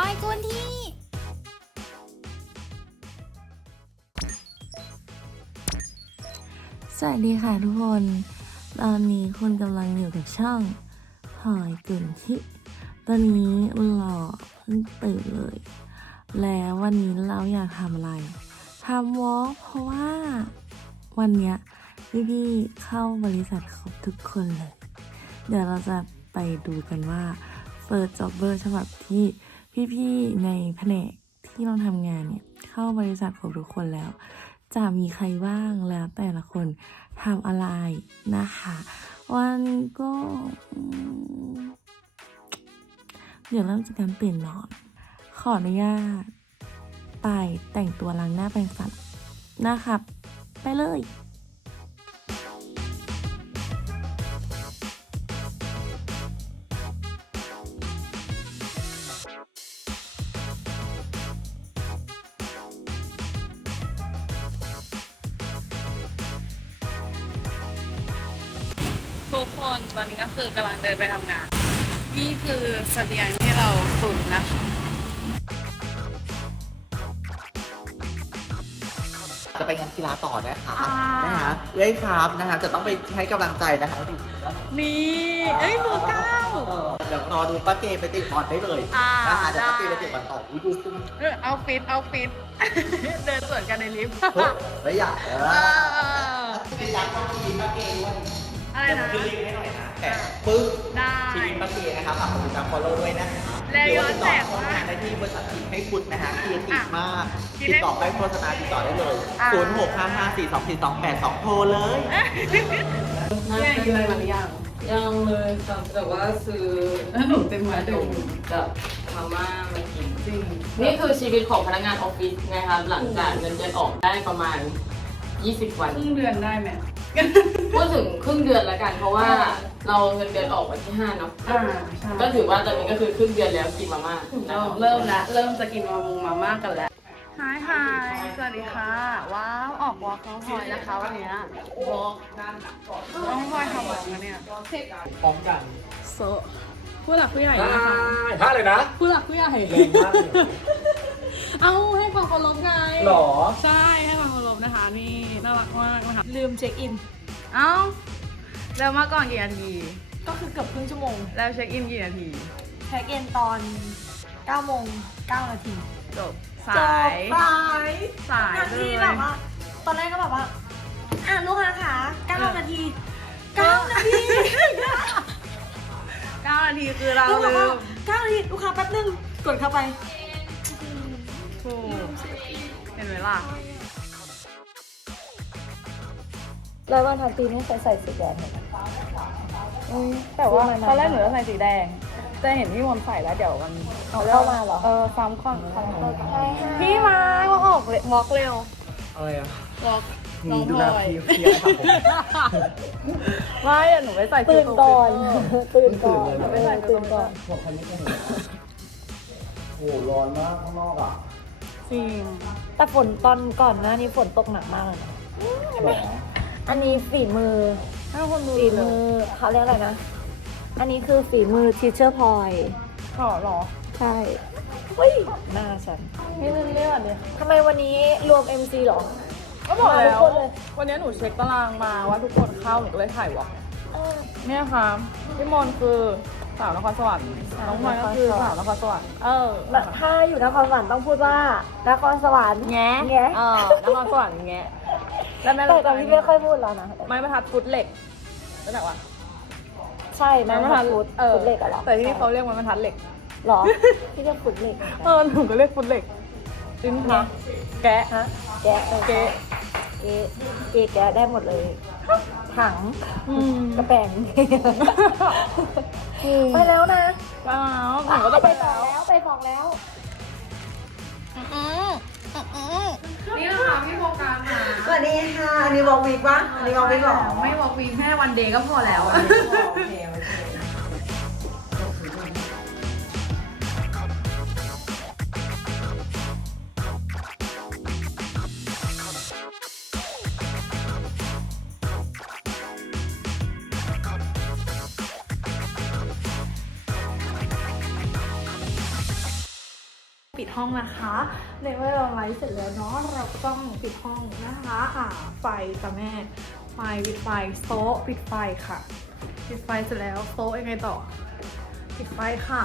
อยกุนที่ สวัสดีค่ะทุกคน ตอนนี้คุณกำลังอยู่กับช่องพอยกุนที่ตอนนี้เราเพิ่งตื่นเลย แล้ววันนี้เราอยากทำอะไรทำวอล์กเพราะว่าวันเนี้ยพี่ๆเข้าบริษัทครบทุกคนเลย เดี๋ยวเราจะไปดูกันว่าเปิดจ็อบเบอร์ฉบับที่ พี่ๆในแผนกที่เราทำงานเนี่ยเข้าบริษัทครบทุกคนแล้ว จะมีใครบ้างแล้วแต่ละคนทำอะไรนะคะวันก็เดี๋ยวเริ่มจากการตื่ยนนอน ขออนุญาตไปแต่งตัวล้างหน้าแปรงฟันนะครับ ไปเลย ดินไปทำงาน นี่คือเสบียงที่เราตุนนะคะจะไปงานกีฬาต่อนะคะอ่านนะคะเอ้ยครับนะคะจะต้องไปให้กำลังใจนะคะนี่เอ้ยเบอร์เก้าเออเดี๋ยวรอดูป้าเกไปติดบอลได้เลยอ่านะคะเดี๋ยวป้าเกได้ไปติดบอลต่ออุ้ยดูซึมเออเอาฟิตเอาฟิตเดินสวนกันในลิฟต์เฮ้ยไม่อยากเอเอออไปยักษ์ป้าเกป้าเกด้วยอะไรนะขึ้นลิงก์ให้หน่อยนะ แต่ปึ๊บได้ทีมป้าเกนะคะฝากกดติดตาม follow ด้วยนะคะแล้วย้อนแสงหรือว่าติดต่อช่องทางได้ที่บริษัททีมให้คุณนะคะครีเอทีฟมากคิดติให้ดต่อไปโฆษณาติดต่อได้เลยอ่า0 6 5 5 4 2 4 2 8 2 โทรเลยเนี่ยกินอะไรมาหรือยังยังเลยครับแต่ว่าซื้อหนูเต็มหัวมาเต็ดูมกับมาม่ามากิน จริงนี่คือชีวิตของพนักงานออฟฟิศนะครับหลังจากเงินเดือนออกได้ประมาณ 20 วัน ครึ่งเดือนได้ไหม พูดถึงครึ่งเดือนแล้วกัน เพราะว่าเราเงินเดือนออกวันที่5เนาะอ่าใช่ก็ถือว่าตอนนี้ก็คือครึ่งเดือนแล้วกินมาม่าเริ่มเริ่มแล้วเริ่มจะกินมามุงมาม่ากันแล้วฮายฮายสวัสดีค่ะ ว้าว ออกวอล์กน้องพลอยนะคะวันเนี้ยวอล์กน้องพลอยทำวอล์กนะเนี่ยพร้อมกันโซผู้หลักผู้ใหญ่นะคะท่าเลยนะผู้หลักผู้ใหญ่แรงมาก เลยเอาให้ความเคารพไงหรอ ใช่ให้ความเคารพนะคะนี่น่ารักมากนะคะลืมเช็คอิน เอ้าเร็วมาก่อนกี่นาที ก็คือเกือบครึ่งชั่วโมงแล้วเช็คอินกี่นาที เช็คอินตอน9โมง9นาทีจบสายสายสายนาเลทียแบบว่าตอนแรกก็แบบว่า อะลูกค้าค่ะ9นาที9นาทีเก้านาทีคือเราแล้วแบบลืว่าม9นาทีลูกค้าแป๊บนึงกดเข้าไปถูก เห็นไหมล่ะแล้ววันทันตีไม่เคยใส่สีแดงเลยแต่ว่าซื้อมานานตอนแรกหนูจะใส่สีแดงจะเห็นพี่มนต์ใส่แล้วเดี๋ยวมันเอาเข้ามาเหรอ เออซ้ำข้างข้างใช่ค่ะพี่มาว่าออกเลยวอล์กเร็วอะไรอะวอล์กน้มีองดูพลแลอย พี่พี่อะไรครับผมไม่เดี๋ยวหนูไปใส่ตื่นก่อนตื่นก่อนตื่นเลยไม่ใส่ตื่นก่อน บอกคันนี้ก็เห็นนะโอ้โหร้อนมากข้างนอกอะ จริงแต่ฝนตอนก่อนหน้านี้ฝนตกหนักมากเลยนะหรออันนี้ฝีมือถ้าคนดูฝีมือเขาเรียกอะไรนะ อันนี้คือฝีมือทีเชอร์พลอยขอหรอ ใช่เฮ้ยหน้าฉันนี่เลื่อนๆเลยทำไมวันนี้รวม MC เหรอ ก็บอกแล้ทุกวคนเลยวันนี้หนูเช็คตารางมาว่าทุกคนเข้าหนูก็เลยถ่ายวอล์กเออเนี่ยค่ะพี่มนต์คือ สาวนครสวรรค์น้องพลอยก็คือสาวนครสวรรค์เออแบบถ้าอยู่นครสวรรค์ต้องพูดว่านครสวรรค์แงแงะเออนครสวรรค์แงะแล้วแม่แต่ตอนที่ไม่ค่อยพูดแล้วนะไม้บรรทัดฟุตเหล็กรู้จักปะใช่ไม้บรรทัดฟุตเออฟุตเหล็กอะเหรอแต่ที่นี่เขาเรียกไม้บรรทัดเหล็กเหรอที่เรียกฟุตเหล็กเออหนูก็เรียกฟุตเหล็กลิ้นพักแกะฮะแกะเออเกะเกะเกะแกะได้หมดเลย ถังอืมกระแปง ไปแล้วนะแล้วหนูก็ต้องไปแล้วไปสองแล้ว นี่นะคะพี่โฟกัสค่ะสวัสดีค่ะ อันนี้บอกวีกปะอันนี้บอกวีกเหรอไม่บอกวีแค่วันเดย์ก็พอแล้วโอเห้องนะคะ ในเมื่อเราไลฟ์เสร็จแล้วเนาะเราก็ต้องปิดห้องนะคะอ่าไฟจ้ะแม่ไฟปิดไฟโต๊ะปิดไฟค่ะปิดไฟเสร็จแล้วโต๊ะยังไงต่อ ปิดไฟค่ะ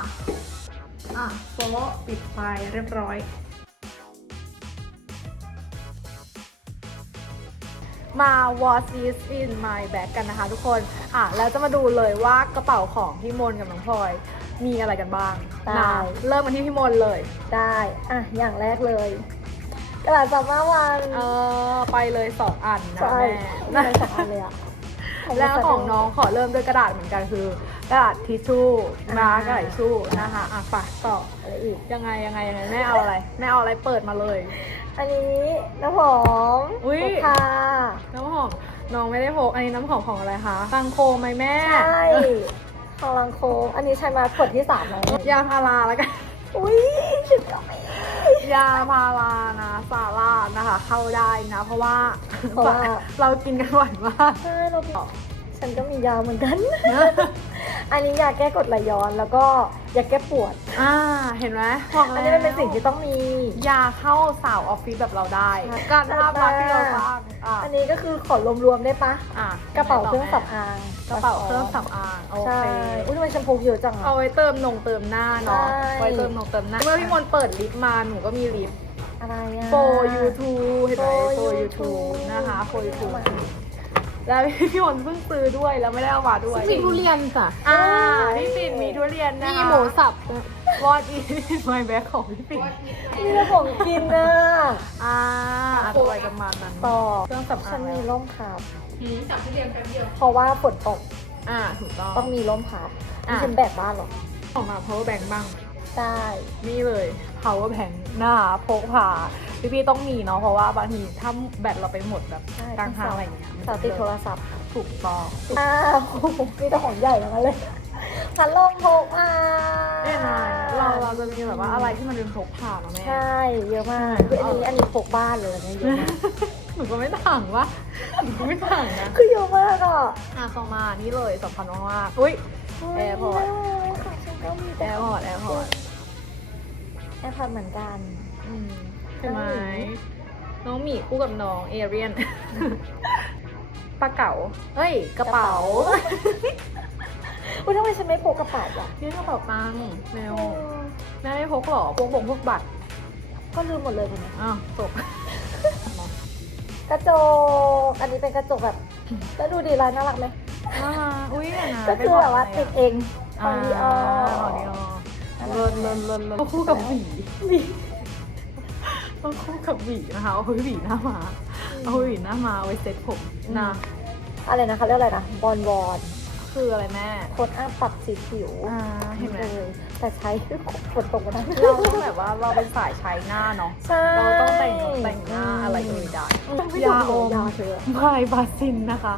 อะโต๊ะปิดไฟเรียบร้อยมา what is in my bag กันนะคะทุกคน อะ แล้วจะมาดูเลยว่ากระเป๋าของพี่มนกับน้องพลอย มีอะไรกันบ้างได้ นะเริ่มกันที่พี่มนต์เลยได้อะอย่างแรกเลยกระดาษซัมมาวันเออไปเลยสองอันนะใช่แม่ไม่สองอันเลยอะแล้วของน้องขอเริ่มด้วยกระดาษเหมือนกันคือ กระดาษทิชชู่นะกระดาษทิชชู่นะคะอะไปต่ออะไรอีก ยังไงยังไงยังไงแม่เอาอะไรแม่เอาอะไรเปิดมาเลย อันนี้น้ำหอมอุ๊ยพกพาน้ำหอมน้องไม่ได้พกอันนี้น้ำหอมของอะไรคะตังโคไหมแม่ ใช่ ของลังโคงอันนี้ใช้มาขวดที่สามแล้วยาพาราแล้วกัน อุ้ยชุดก็มียาพารานะซาร่านะคะ เข้าได้นะ เพราะว่าเพราะว่า เรากินกันบ่อยมากใช่เราฉันก็มียาเหมือนกัน อันนี้ยาแก้กรดไหลย้อนแล้วก็ยาแก้ปวด อ่าเห็นไหมบอกอันแล้วนี้มันเป็นสิ่งที่ต้องมี ยาเข้าสาวออฟฟิศแบบเราได้ใช่การภาพลักษณ์ที่เราสร้างอะอันนี้ก็คือขอรวมๆได้ปะอะกระเป๋าเครื่องสำอางกระเป๋าเครื่องสำอางโอใช่เคอุ้ยทำไมแชมพูเยอะจังเอาอะไว้เติมนงเติมหน้าเนาะใช่ไว้เติมนงเติมหน้าเมื่อพี่มนต์เปิดลิฟต์มาหนูก็มีลิฟต์อะไรอะ for YouTube เห็นไหม For for YouTube YouTube นะคะ for YouTube แล้วพี่มนต์เพิ่งซื้อด้วยแล้วไม่ได้เอามาด้วยมีทุเรียนจ้ะอ่าพี่ปิ่นมีทุเรียนนะคะมีหมูสับวอดอีไมแบ็คของพี่ปิ่นมีแต่ของกินน่ะอ่าอะไรประมาณนั้นต่อเครื่องสำฉัอานงมีร่มพับจับทุเรียนแป๊บเดียวเพราะว่าฝนตกอ่าถูกต้องต้องมีร่มพับอะนี่ฉันแบกบ้านเหรอออกมา power bank บ้าง ได้ นี่เลย power bank หน้าพกพาพี่พี่ๆต้องมีเนาะเพราะว่าบางทีถ้าแบตเราไปหมดแบบใช่กลางทางอะไรอย่างเงี้ยสาวติดโทรศัพท์ถูกต้องอ้าวมีแต่ของใหญ่ทั้งนั้นเลยพัดลมพกพาเนี่ยนะเราเราจะมีแบบว่าอะไรที่มันเป็นพกพาเนาะแม่ใช่เยอะมากคืออันนี้อันนี้พกบ้านเลยนะเยอะมากหนูก็ไม่ต่างวะหนูก็ไม่ต่างนะคือเยอะมากอะอะต่อมานี่เลยสำคัญมากๆอุ้ย AirPod ของฉันก็มีแอร์พอร์ตแอร์พอร์ต แอร์พอร์ตเหมือนกันใช่ไหมน้องหมีคู่กับน้องเอเรียนปลาเก๋าเฮ้ย กระเป๋าอุ้ยทำไมฉันไม่พกกระเป๋าอะนี่กระเป๋าตังค์แมวแม่ไม่พกหรอพกบงพกบัตร ก็ลืมหมดเลยคนนี้อ้าวจบกระจก อันนี้เป็นกระจกแบบแล้วดูดีลายน่ารักไหมน่ารักอุ้ยเนี่ยนะก็คือแบบว่าติดเองขอ่าองดีออของดีออ เลินเลินเลินเลินคู่กับหวีหวีต้องคู่กับหวีนะคะเอาหวีหน้ามาเอาหวีหน้ามาไว้เซ็ตผมนะอะไรนะเขาเรียกอะไรนะบอลวอนคืออะไรแม่โคนอ้าปรับสีผิวอ่าเห็นไหมเลยแต่ใช้ฝนตกมาได้เราต้องแบบว่าเราเป็นสายใช้หน้าเนาะใช่เราต้องแต่งแต่งหน้าอะไรเอ่ยได้ยาอมยาเธอไมบาซินนะคะ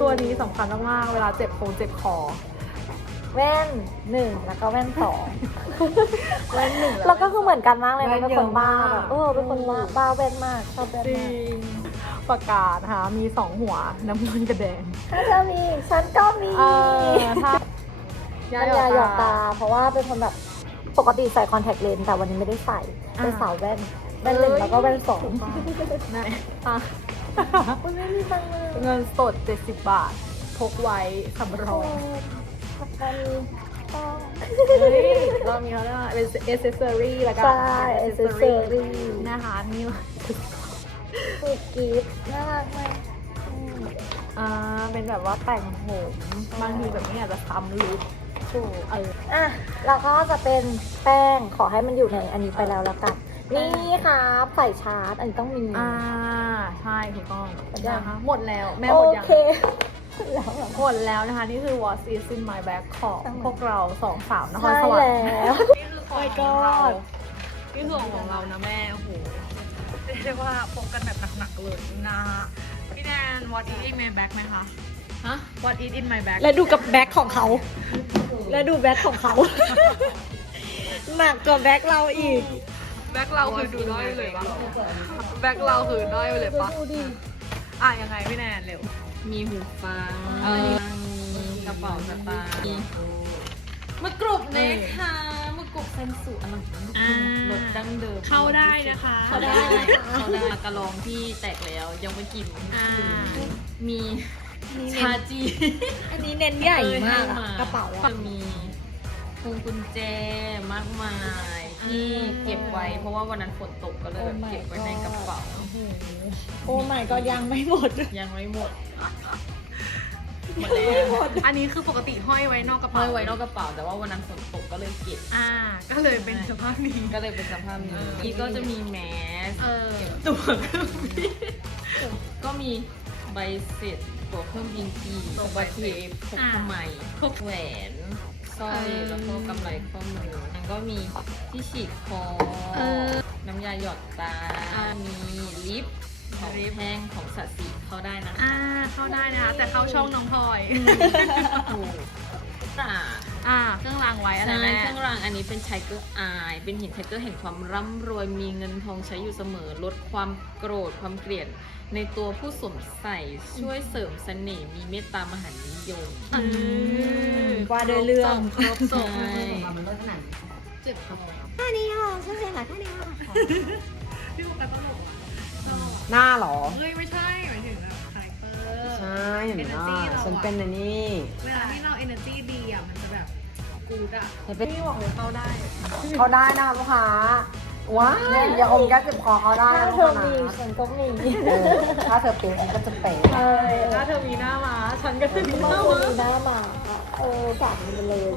ตัวนี้สำคัญมากๆเวลาเจ็บคงเจ็บคอ แว่นหนึ่งแล้วก็แว่นสองแว่นหนึ่งแล้วก็คือเหมือนกันมากเลยแว่นะนเป็นเยคอะนบ้ามากแบบเออเป็นคนบ้าบ้าแว่นมากชอบแว่นจริมากงประกาศนะคะมีสองหัวน้ำเงินกับแดงถ้าจะมีฉันก็มีเออถ้าน้ำยาหยอดตา เพราะว่าเป็นคนแบบปกติใส่คอนแทคเลนส์แต่วันนี้ไม่ได้ใส่เป็นสาวแว่นแว่นหนึ่งแล้วก็แว่นสองไหนอะมันไม่มีตังค์เลยเงินสด 70 บาท พกไว้สำรอง มันมีต้องเฮ้ยเรามีเขาเรียกว่าเป็นเอเซอรี่ละกัใช่เอเซอรี่นะคะนี่คือกิฟต์น่ารักมากอืมอ่าเป็นแบบว่าแต่งผมบางทีแบบนี้อาจจะซ้ำลุคถูกเอออะแล้วก็จะเป็นแป้งขอให้มันอยู่ในอันนี้ไปแล้วแล้วกันนี่ครับใส่ชาร์จอันนี้ต้องมีอ่าใช่ถูกต้องหมดยังนะคะหมดแล้วแม่โอหมดยังเค แล้วเหรอหมดแล้วนะคะ นี่คือ What is in my bag ของทั้งหมด พวกเราสองสาวนครใช่สวรรแล้ค์วนี่คือของ My ของเรา God นี่คือของเรานะแม่โอ้โหเรียกได้ว่าพกกันแบบหนักๆเลยนะพี่แนน What is in my bag ไหมคะฮะ What is in my bag แล้วดูกับแบ็คของเขา แล้วดูแบ็คของเขา หนักกว่าแบ็คเราอีก แบ็คเราคือดูด้อยเลยปะแบ็คเราคือด้อยไปเลยปะดูดิอะยังไงพี่แนนเร็ว มีหูฟังเออ มีกระเป๋าสตางค์มีมากรุบเน็กค่ะมากกบเซนสุอร่อยมากอ่ารสดั้งเดิมเข้าได้นะคะ เข้าได้เข้าได้กระลองที่แตกแล้วยังไม่กินอ่า มีนี่เน้นชาจี อันนี้เน้นใหญ่มากให้อะกระเป๋าจะอะ มีพวงกุญแจมากมาย ที่อ่าเก็บไว้ เพราะว่าวันนั้นฝนตกก็เลยแบบ Oh my เก็บไว้ในกระเป๋า โอ้ไม่ก็ยังไม่หมด ยังไม่หมดหมดแล้วอันนี้คือปกติห้อยไว้นอกกระห้อเป๋ายไว้นอกกระเป๋า แต่ว่าวันนั้นฝนตกก็เลยเก็บ อ่า ก็เลยเป็นสภาพนี้ ก็เลยเป็นสภาพนี้นี่ก็จะมีแมสเออเก็บตัวเครื่องบินก็มีใบเสร็จตัวเครื่องบินกีตัวบัตรเทปพกทำไมพกแหวน สร้อย แล้วก็กำไรข้อมือแล้วก็มีที่ฉีดคอ เออ น้ำยาหยอดตา มีลิปของแห้งของสัตว์สีเข้าได้นะคะอ่า เข้าได้นะคะ แต่เข้าช่องน้องพลอย ถูกจ้า อ่าเครื่องรางไว้อะไรใช่แม่เครื่องรางอันนี้เป็นไชเกอร์อายเป็นหินไชเกอร์แห่งความร่ำรวยมีเงินทองใช้อยู่เสมอ ลดความโกรธความเกลียด ในตัวผู้สวมใส่ช่วยเสริมเสน่ห์มีเมตตามหานิยมอืมว่าด้วยเรื่อง ครบจบมันเลิศขนาดนี้เจ็บคอพี่โฟกัสตลกอะตลกหน้าเหรอ เฮ้ยไม่ใช่หมายถึงแบบ ช่เห็นไหมล่ะ Energy เราอะฉันเป็นอันนี้เวลาที่เรา energy ดีอะมันจะแบบกูดอะเห็นเป็นพี่บอกเลยเข้าได้เขาได้นะคะลูกค้าว้ายอย่าอมแก้เจ็บคอเขาได้นะลูกค้านะฉันก็มีเออถ้าเธอเป็นฉันก็จะเป็นใช่ถ้าเธอมีหน้ามา ฉันก็จะมีหน้าคมามีหน้ามาเออฝากมันไปเลย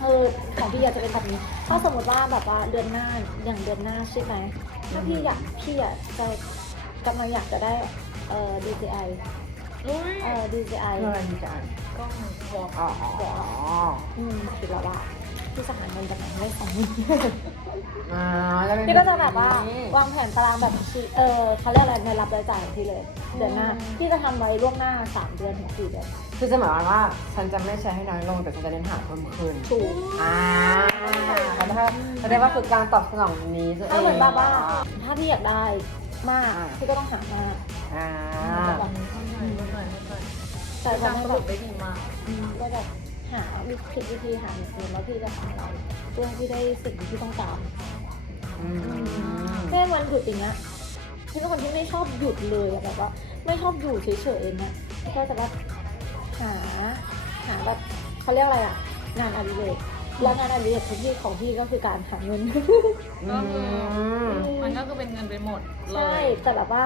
เออของพี่อยากจะเป็นแบบนี้ถ้าสมมติว่าแบบว่าเดือนหน้าอย่างเดือนหน้าใช่ไหมถ้าพี่อยากพี่อยากจะกำลังอยากจะได้ เอ่อ DJI อุ้ยเอ่อ DJI เพื่อนจันกล้องวอล์กอ๋ออ๋ออืมคิดแล้วว่าพี่จะหาเงินจากไหนได้สองหมื่นอ่าแล้วเป็นพี่ก็จะแบบว่า วางแผนตารางแบบชีเออเขาเรียกอะไรในรับรายจ่ายของพี่เลย เดือนหน้าพี่จะทำไว้ล่วงหน้าสามเดือนถึงสี่เดือนคือจะหมายความว่า ฉันจะไม่ใช้ให้น้อยลงแต่ฉันจะเน้นหาเพิ่มขึ้นถูก อ่าแล้วถ้าแสดงว่าคือการตอบสนองนี้ตัวเองถ้าเหมือนแบบว่าถ้าพี่อยากได้ มากอ่า พี่ก็ต้องหามากอ่าแบบนี้แต่พอการไม่สแบรุบปได้ดีมากอืมก็แบบหาวิธีวิธีหาเงินแล้วพี่จะทำอะไรเพื่อให้พี่ได้สิ่งที่พี่ต้องการอืมเช่นวันหยุดอย่างเงี้ยพี่เป็นคนที่ไม่ชอบหยุดเลยอะแบบว่า ไม่ชอบอยู่เฉยๆเองนะก็จะแบบหาหาแบบเขาเรียกอะไรอะงานอดิเรก แล้วงานอดิเรกของพี่ของพี่ก็คือการหาเงิน ก็คือมันก็คือเป็นเงินไปหมดเลใช่ย แต่แบบว่า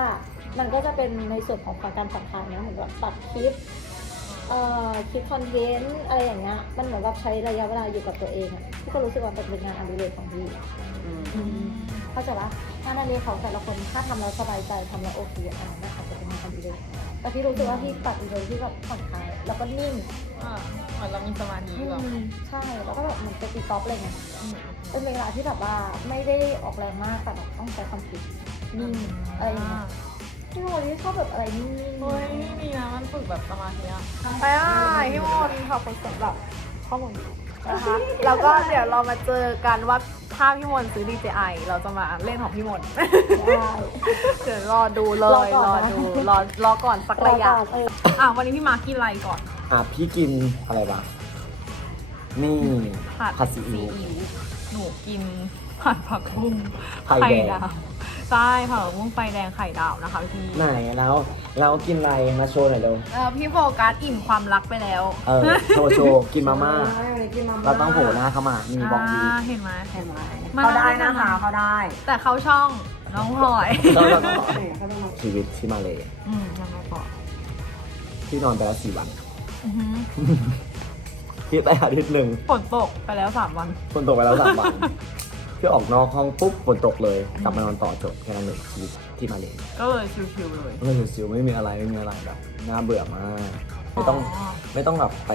มันก็จะเป็นในส่วนของการผ่อนคลายนะเหมือนแบบตัดคลิปเอ่อคลิปคอนเทนต์อะไรอย่างเงี้ยมันเหมือนแบบใช้ระยะเวลาอยู่กับตัวเองอะพี่ก็รู้สึกว่ามันเป็นงานอดิเรกของพี่อืมเข้าใจปะงานอดิเรกของแต่ละคนถ้าทำแล้วสบายใจทำแล้วโอเคอันนั้นน่าจะเป็นงานอดิเรก แต่พี่รู้สึกว่าพี่ตัดเลยที่แบบผ่อนคลายแล้วก็นิ่งอ่าเหมือนเรามีสมาธิแบบอืมใช่แล้วก็แบบเหมือนไปตีกอล์ฟอะไรเงี้ยเป็นเวลาที่แบบว่าไม่ได้ออกแรงมากแต่แบบต้องใช้ความคิดนิ่งอะไรอย่างเงี้ยพี่โมที่ชอบแบบอะไรนิ่งๆ เฮ้ยนี่นะมันฝึกแบบสมาธิอะไปอะพี่มนต์ขอบคุณสำหรับข้อมูล นะคะแล้วก็เดี๋ยวเรามาเจอกันว่าถ้าพี่มนต์ซื้อ DJI เราจะมาเล่นของพี่มนต์ได้เดี๋ยวรอดูเลรอยก่รออนนะ ดูรอรอก่อนสักระยะเอออะวันนี้พี่มากินอะไรก่อน อะพี่กินอะไรวะนี่ผัดผัดซีอิ๊วหนูกินผัดผักบุ้งไข่แดงดาว ใช่ผัดผักบุ้งไฟแดงไข่ดาวนะคะพี่ไหนแล้วเรากินอะไรมาโชว์หน่อยเร็วเออพี่โฟกัสอิ่มความรักไปแล้วเออโชว์โชว์กินมาม่าใช่วันนี้กินมาม่าเราต้องโผล่หน้าเข้ามามีบอกวีอ่าเห็นไหมเห็นไหมมาเขาได้นะคะเขาได้ แต่เขาช่องน้องพลอยเราเราต้องเขาได้มาชีวิตที่มาเลยอืมยังไงต่อพี่นอนไปแล้วสี่วันอือหือพี่ไปอาทิตย์หนึ่งฝนตกไปแล้วสามวันฝนตกไปแล้วสามวัน พี่ออกนอกห้องปุ๊บฝนตกเลยกลับมานอนต่อจบแค่นั้นเลยชีวิตที่มาเลยก็เลยชิวๆเลยเมื่อสิวๆไม่มีอะไรไม่มีอะไรแบบน่าเบื่อมากไม่ต้องอ๋อไม่ต้องแบบไป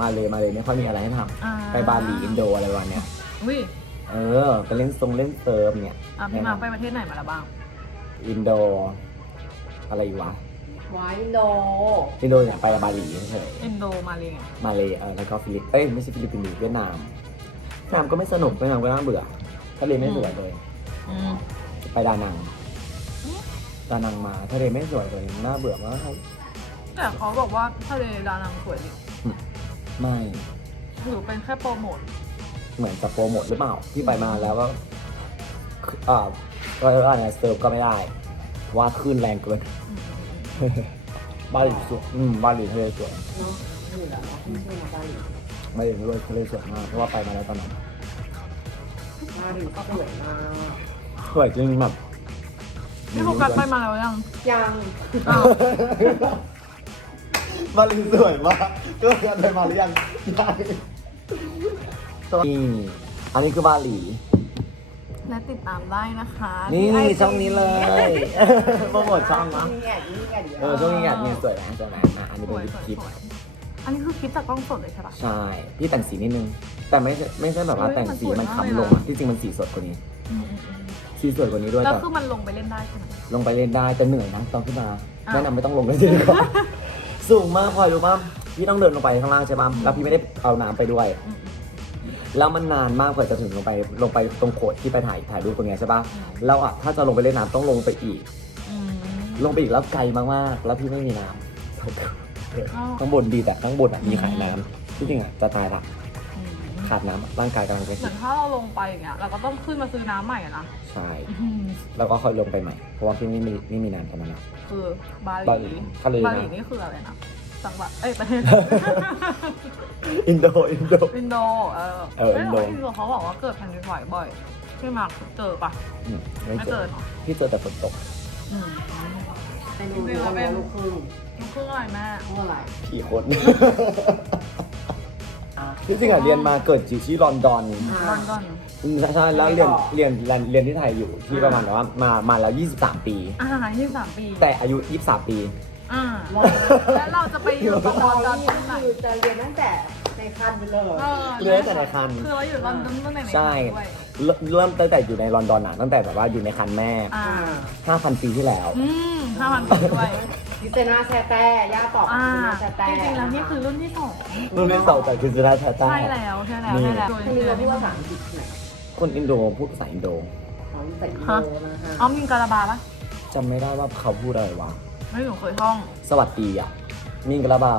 มาเลยมาเลยไม่ค่อยมีอะไรให้ทอ่าำไปบาหลีอินโดอะไรวันเนี้ยอุ้ยเออไปเล่นทรงเล่นเซิร์ฟเนี่ยอะพี่มาร์คไปประเทศไหนมาแล้วบ้างอินโด อะไรอยู่วะไว้โลอินโดอยากไปบาหลีเฉย อินโดมาเลยๆมาเลยเออแล้วก็ฟิลิปเอ้ยไม่ใช่ฟิลิปปินส์เวียดนามเวียดนามก็ไม่สนุกเวียดนามก็น่าเบื่อ ทะเลไม่สวยเลย อืม ไปดานังดานังมาทะเลไม่สวยเลยน่าเบื่อมากแต่เขาบอกว่าทะเลดานังสวยดิไม่หรือเป็นแค่โปรโมทไเหมือนจะโปรโมทหรือเปล่าที่ไปมาแล้วก็อ่าก็อะไรเซิร์ฟก็ไม่ได้ว่าคลื่นแรงเกินบาหลีสวยอืมบาหลีทะเลสวยเนาะอยู่แล้วที่ชื่อมาบาหลีบาหลีทะเลสวยมากเพราะว่าไปมาแล้วตอนนั้น บาหลีก็สวยมากสวยจริงแบบพี่โฟกัสไปมาแล้วยังยังอ้าวบาหลีสวยมากก็ยังไปมาหรือยังยังนี่อันนี้คือบาหลี และติดตามได้นะคะนี่ที่ IG ช่องนี้เลยโปรโมทช่องนะมีแอดมีแอดเยอะเออช่วงนี้อยากมีสวยนะสวยนะอะอันนี้สเป็นวยคลิปสวยอันนี้คือคลิปจากกล้องสดเลยใช่ปะใช่พี่แต่งสีนิดนึง แต่ไม่ใช่ไม่ใช่แบบว่าเฮ้ยแต่งสีมัมันนสวยมากค้ำลงเลยอะนะที่จริงมันสีสดกว่านี้อืมอืมอืมสีสวยกว่านี้ด้วยแล้วแต่คือมันลงไปเล่นได้ใช่ไหม ลงไปเล่นได้แต่เหนื่อยนะตอนขึ้นมาอ้าวแนะนำไม่ต้องลงเลยดีกว่าสูงมากพลอยรู้ป่ะพี่ต้องเดินลงไปข้างล่างใช่ป่ะแล้วพี่ไม่ได้เอาน้ำไปด้วยอืมอืม แล้วมันนานมากกว่าจะถึงลงไปลงไปตรงโขดที่ไปถ่ายถ่ายรูปตรงเนี้ยใช่ป่ะแล้วอะถ้าจะลงไปเล่นน้ำต้องลงไปอีก อืมลงไปอีกแล้วไกลมากๆ แล้วพี่ไม่มีน้ำอ้าวข้างบนดีแต่ข้างบนอะมีขายน้ำที่จริงอะจะตายละอืม ขาดน้ำร่างกายกำลังจะเหมืหิอนวถ้าเราลงไปอย่างเงี้ยเราก็ต้องขึ้นมาซื้อน้ำใหม่อะนะใช่อืมแล้วก็ค่อยลงไปใหม่ เพราะว่าพี่ไม่มีไม่มีน้ำตอนนั้นอะคือบาบาหหลีลีทะเลนะบาหลีนี่คืออะไรนะจังหวัดเอ้ยประเทศ อินโดอินโด อินโดเออเอออินโด อินโดเขาบอกว่าเกิดแผ่นดินไหวบ่อยพี่มาร์คเจอปะอืมไม่ไม่เจเจออเนาะพี่เจอแต่ฝนตกอืมไปดูดูว่าเป็นลูกครึ่งมันคืออะไรแม่เท่าไหร่ขี่คน ที่จริงอะเรียนมาเกิดอยู่ที่ลอนดอนลอนดอนอืมใช่แล้วเรียนเรียนเรียนเรียนที่ไทยอยู่ที่ประมาณแบบว่ามามาแล้ว 23 ปี อ่ายี่สิบสามปีแต่อายุ 23 ปี อ่าแล้วเราจะไปอยู่ตรงลอนดอนตอนไหนคือจะเรียนตั้งแต่ในคันไปเลย เออเรียนตั้งแต่ในครรภ์คือเราอยู่ลอนดอนตั้งแต่ในใช่ด้วยเริ่มเริ่มตั้งแต่อยู่ในลอนดอนอะตั้งแต่แบบว่าอยู่ในคันแม่อ่า5,000 ปีที่แล้ว อืมห้าพันปีด้วย ดิเซนาแชแต่ย่าตอบอ่าดิเซนาแชแต่จริงๆแล้วนี่คือรุ่นที่สองรุ่นที่สองจากคือสุดาชาต้า ใช่แล้วใช่แล้วใช่แล้วคนนี้เราพูดภาษาอังกฤษไหนคนอินโดพูดภาษาอินโดอ๋อใส่อินโดนะคะอ๋อมีกาลาบาปะจำไม่ได้ว่าเขาพูดอะไรวะ ไม่หนูเคยท่อง สวัสดีอะ มิงกะลาบา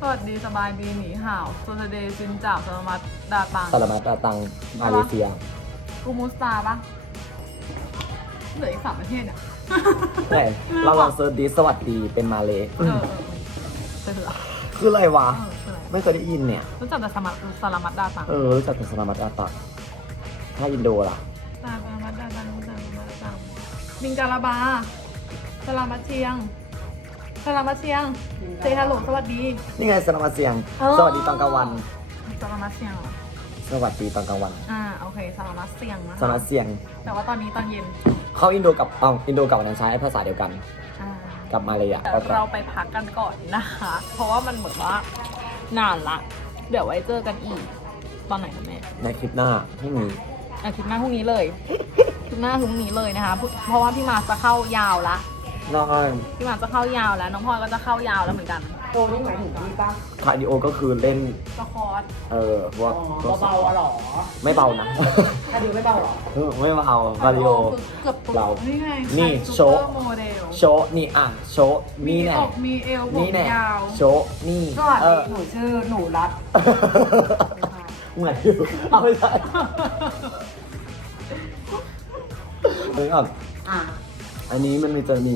สวัสดีสบายดีหนีห่าวโซเซเดซินจ่าสลามัดดาตังสลามัตตาตัง มาเลเซีย กูมุสตาปะเหลืออีกสามประเทศอะ แต่เราลองเซิร์ชดีสวัสดีเป็นมาเลยเออเออเออคืออะไรวะ เออคืออะไรไม่เคยได้ยินเนี่ย รู้จักแต่สมัดสลามัดดาตังเออรู้จักแต่สลามัตตาตังถ้าอินโดล่ะ สลามัดดาตังสลามัดดาตังมิงกาลาบาสลามัดเชียงสลามัดเชียงเซฮัลโหลสวัสดี นี่ไงสลามัตเซียง เออ สวัสดีตอนกลางวันสลามัดเชียงเหรอ สวัสดีตอนกลางวันอ่าโอเคสลามัดเชียงนะสลามัตเซียงแต่ว่าตอนนี้ตอนเย็นเข้าอินโดกับเอาอินโดกับวันนั้นใช้ภาษาเดียวกันอ่ากับมาเลยอะเดี๋ยวเราไปพักกันก่อนนะคะ เพราะว่ามันเหมือนว่านานละ เดี๋ยวไว้เจอกันอีก ตอนไหนคะแม่ ในคลิปหน้าพรุ่งนี้ อาทิตย์หน้าพรุ่งนี้เลยอาทิตย์หน้าพรุ่งนี้เลยนะคะเพราะว่าพี่มาร์คจะเข้ายาวละน้องพี่มาร์คจะเข้ายาวแล้ว น้องพลอยก็จะเข้ายาวแล้วเหมือนกัน โตนี่หมายถึงพี่ป้าคาร์ดิโอก็คือเล่นละครเออพวกพวกเบาๆอะหรอไม่เบานะถ้าดูไม่เบาหรอ เออไม่เบาคาร์ดิโอคือเกือบปุ๊บเรานี่ไงนี่ใส่โชว์ซูเปอร์โมเดลโชว์นี่อะโชว์นี่แน่อกมีเอวผมนี่แน่ยาว โชว์นี่สวัสเอดีอ หนูชื่อหนูรัตเหมือนอยู่เอาไม่ใช่เฮ้ยอะอะอันนี้มันมีจะมี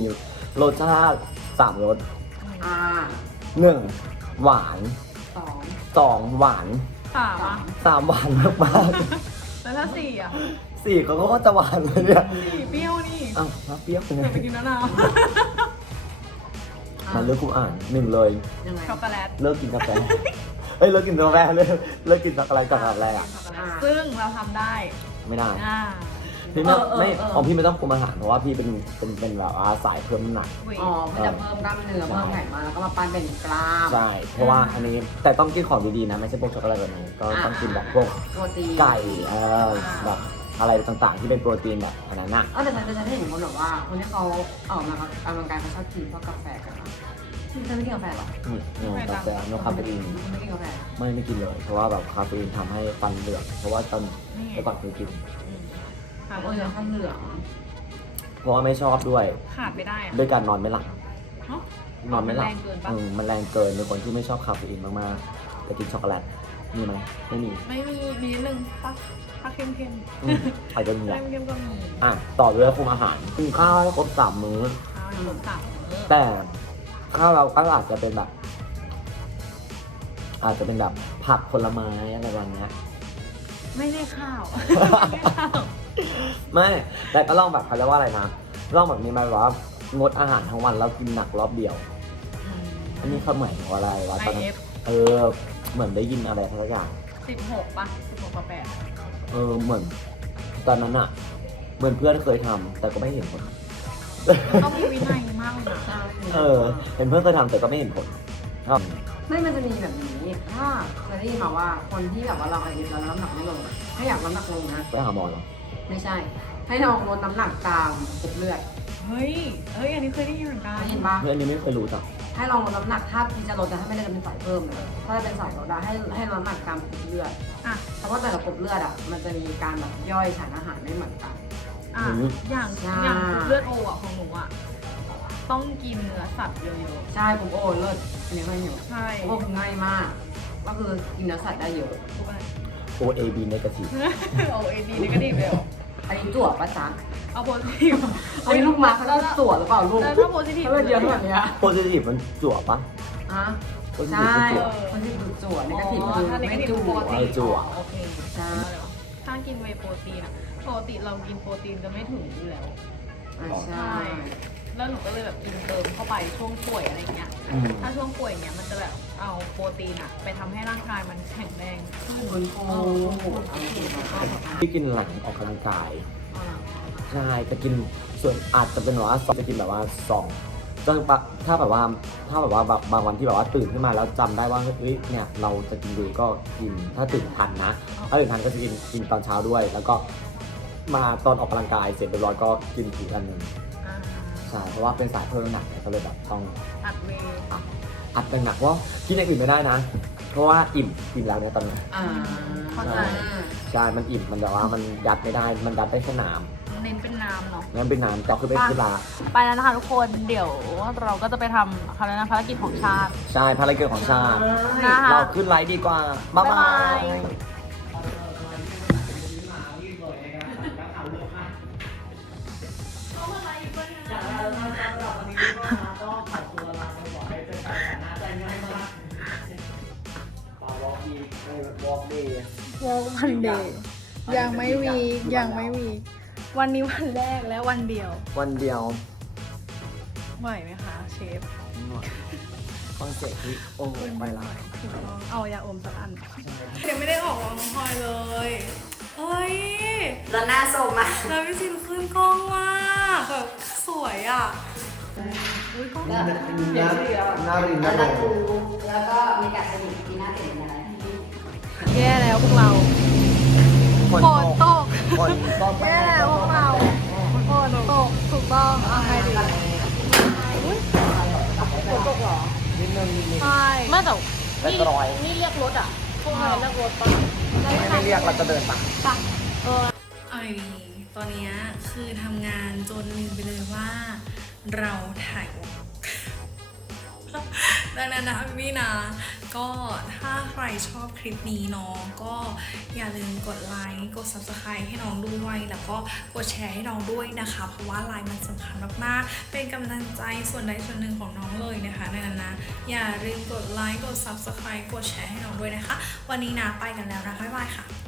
รสชาติสามรสอ่า หนึ่งหวานสองสองหวานสามอะสามหวานมากแล้วถ้าสี่อะๆสี่เขาก็จะหวานเลยเนี่ยสี่เปรี้ยวนี่อ้าวน้ำเปรี้ยวเป็นไงเดี๋ยวไปกินแล้วนะมันเลิกกูอ่านหนึ่งเลย ยังไงช็อกโกแลตเลิกกินกาแฟเอ้ยเลิกกินกาแฟเลิกเลิกกินอะไรกับอะไรอะอ่าซึ่งเราทำได้ ไม่ได้ อ่า พี่ไม่เออเออไม่เออ ของพี่ไม่ต้องคุมอาหารเพราะว่าพี่เป็นเป็นเป็นแบบว่าสายเพิ่มน้ำหนัก อ๋อมันจะเพิ่มกล้ามเนื้อเพิ่มไขมันแล้วก็มาปั้นเป็นกล้าม ใช่ เพราะว่าอันนี้แต่ต้องกินของดีๆนะไม่ใช่พวกช็อกโกแลตแบบนี้ก็ต้องกินแบบพวกโปรตีนไก่เออแบบอะไรต่างๆ ที่เป็นโปรตีนแบบอันนั้นน่ะเออแต่ฉันจะเห็นคนแบบว่า คนที่เขาออกมาออกกำลังกายเขาชอบกินพวกกาแฟกันนะที่ฉันไม่กินกาแฟหรอนี่โนกาแฟโนคาเฟอีนคุณไม่กินกาแฟไม่ไม่กินเลย เพราะว่าแบบคาเฟอีนทำให้ฟันเหลืองเพราะว่าตอนนี่แต่ก่อนเคยกิน ขาดเออข้าวเหลืองเพราะว่าไม่ชอบด้วย ขาดไม่ได้อะด้วยการนอนไม่หลับ เนาะ นอนไม่หลับแรงเกินปะ อืมมันแรงเกินเป็นคนที่ไม่ชอบคาเฟอีนมากๆ แต่กินช็อกโกแลต มีไหมไม่มีไม่มีมีนิดนึงปักปักเข้มเข้มอืมอาจจะมีๆแหละเข้มเข้มๆก็มีอะ ต่อด้วยคุมอาหารกินข้าวให้ครบสามมื้อ ข้าวหมูสับแต่ข้าวเราก็อาจจะเป็นแบบ อาจจะเป็นแบบผักผลไม้อะไรประมาณเนี้ย ไม่ได้ข้าวไม่ได้ข้าว ไม่แต่ก็ลองแบบเขาเรียกว่าอะไรนะลองแบบนี้ไหมแบบว่างดอาหารทั้งวันแล้วกินหนักรอบเดียว อันนี้เขาเหมือนอะไรวะตอนนั้น IF เออ เหมือนได้ยินอะไรสักอย่าง สิบหกป่ะสิบหกกับแปดเออ เหมือน ตอนนั้นอะเหมือนเพื่อนเคยทำแต่ก็ไม่เห็นผล ต้องมีวินัยมากเลยนะเออ เห็นเพื่อนเคยทำแต่ก็ไม่เห็นผลครับ ไม่มันจะมีแบบนี้ ถ้าเคยได้ยินมาว่าคนที่แบบว่าเราอายุแล้วน้ำหนักไม่ลงอะถ้าอยากน้ำหนักลงนะ ไปหาหมอเหรอ ไม่ใช่ ให้ลองลดน้ำหนักตามกรุ๊ปเลือดเฮ้ยเฮ้ย อันนี้เคยได้ยินเหมือนกันได้ยินปะเพื่อนนี้ไม่เคยรู้จักให้ลองลดน้ำหนักถ้าพี่จะลดจะให้ไม่ได้เป็นสายเพิ่มเลยถ้าจะเป็นสายลดอะให้ให้ลดน้ำหนักตามกรุ๊ปเลือดอะ เพราะว่าแต่ละกรุ๊ปเลือดอะมันจะมีการแบบย่อยสารอาหารไม่เหมือนกัน อะอืมอย่างใช่ อย่างเลือดโออะของหนูอะ ต้องกินเนื้อสัตว์เยอะใช่กรุ๊ปโอเลิศอันนี้ไม่อยู่ๆใช่กรุ๊ปโอคือง่ายมาก ก็คือกินเนื้อสัตว์ได้เยอะ ทุกอัน O A B negative โอเอดีนี่ก็ดีเลยเหรออันนี้จั่วปะจ๊ะเอาโพซิทีฟอันนี้ลูกมาเขาจะจั่วหรือเปล่าลูกแล้วถ้าโพซิทีฟเขาเลือดเยอะขนาดเนี้ย positive มันจั่วปะ อะ positive ใช่คือจั่วคนที่ดูจั่วนี่ก็อ๋ถิ่นอคือถ้าในไม่กจั่ปวกติไม่จั่ว โอเคใช่ถ้ากินเวย์โปรตีนอะปกติเรากินโปรตีนจะไม่ถึงอยู่แล้ว อะใช่ แล้วหนูก็เลยแบบกินเติมเข้าไปช่วงป่วยอะไรอย่างเงี้ย อืม ถ้าช่วงป่วยเนี้ยมันจะแบบเอาโปรตีนอะไปทำให้ร่างกายมันแข็งแรงขึ้นคุณครูเออที่กินหลังออกกำลังกาย ใช่จะกินส่วนอาจจะเป็นแบบว่าสองจะกินแบบว่าสองจนปะถ้าแบบว่าถ้าแบบว่าแบบบางวันที่แบบว่าตื่นขึ้นมาแล้วจำได้ว่าเฮ้ยเนี่ยเราจะกินดีก็กินถ้าตื่นทันนะถ้าตื่นทันก็จะกินกินตอนเช้าด้วย แล้วก็มาตอนออกกำลังกายเสร็จเรียบร้อยก็กินอีกอันหนึ่งอ่าใช่เพราะว่าเป็นสายเพิ่มน้ำหนักเนี่ยก็เลยแบบต้องอัดเวย์อัดหนักๆเพราะกินอย่างอื่นไม่ได้นะ เพราะว่าอิ่มอิ่มแล้วเนี่ยตอนนี้ อ่าเข้าใจใช่ มันอิ่ม มันแบบว่ามันยัดไม่ได้ มันยัดได้แค่น้เน้นเป็นน้ำเนาะำนั่นเป็นน้ำแต่คือเป็นกีฬาไปแล้วนะคะทุกคนเดี๋ยวเราก็จะไปทำอะไรนะภารกิจของชาติ ใช่ภารกิจของชาติ นะคะเราขึ้นไลฟ์ดีกว่า บ๊ายบาบ๊ายบาย ย วอล์กวันเดย์ยังไม่วีคยังไม่วีควันนี้วันแรกและวันเดียววันเดียวไหวไหมคะเชฟคอนเซ็ปต์ที่โอ้ไปละถูกต้องเอายาอมสักอันเดี๋ยวไม่ได้ออกวางน้องพลอยเลยเฮ้ยแล้วหน้าโซมมากแล้วพี่ซินขึ้นกล้องมากแบบสวยอะอุ้ยกล้องหน้าหน้ารินหน้าแล้วลก็งดูแล้วก็มีการสนิทที่หน้าเด่นอะไร แย่แล้วพวกเราฝนฝนตกฝนตกแย่แล้วพวกเราฝนตกถูกต้องเอาไงดีอุ้ยฝนตกเหรอนิดนึงนิดนึงใช่ไม่แต่เป็นรอย นี่เรียกรถอะพวกเราเรียกรถปะไม่ได้เรียกเราจะเดินปะเอาดีๆตอนเนี้ยคือทำงานจนลืมไปเลยว่าเราถ่ายวอล์ก ดังนั้นนะพี่นะ ก็ถ้าใครชอบคลิปนี้เนาะก็อย่าลืมกดไลค์กด subscribe ให้น้องด้วยแล้วก็กดแชร์ให้น้องด้วยนะคะ เพราะว่าไลค์มันสำคัญมากๆ เป็นกำลังใจส่วนใดส่วนหนึ่งของน้องเลยนะคะดังนั้นนะ อย่าลืมกดไลค์กด subscribe กดแชร์ให้น้องด้วยนะคะ วันนี้นะไปกันแล้วนะบ๊ายบายค่ะ